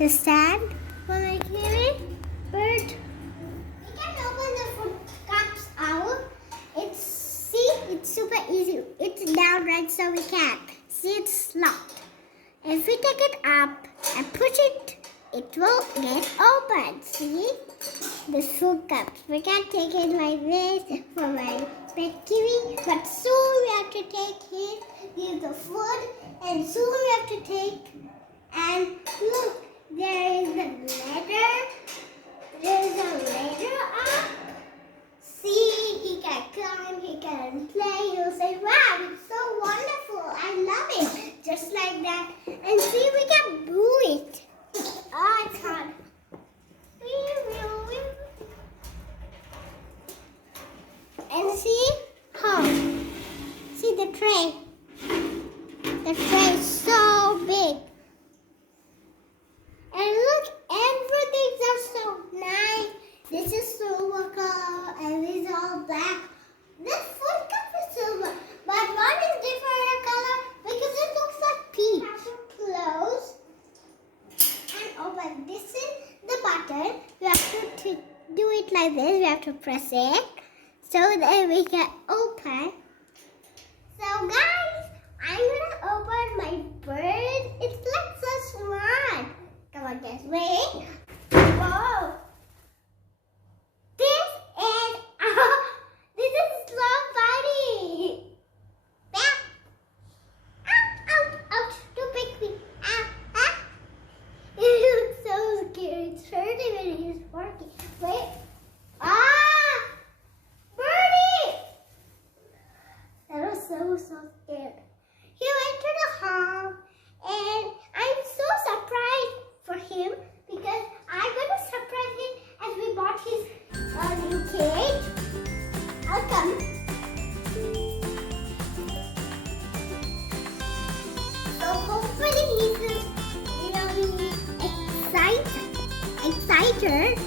his stand for my kiwi bird. We can open the food cups out. It's super easy. It's down right, so we can. See, it's locked. If we take it up and push it, it will get open. See? The food cups. We can take it like this for my pet kiwi, but soon we have to take it, give the food, and soon we have to take, and look, there is a ladder. There is a ladder up. See, he can climb, he can play. He'll say, wow, it's so wonderful. I love it. Just like that. And see, we can do it. Oh, it's hard. And see how? See the tray. The tray is so big. And look, everything's just so nice. This is silver color and these are all black. This food cup is silver, but one is different color because it looks like peach. Close and open. This is the button. We have to do it like this. We have to press it so that we can open. So guys, I'm gonna open my bird. It's like so smart. Come on, guys, wait. Whoa. This is so funny. Ouch, don't pick me. It looks so scary. It's hurting when he's working. Wait. Birdie! That was so scared. He went to the hall, and I'm so surprised for him because I'm going to surprise him as we bought his new cage. I'll come. So hopefully he's excited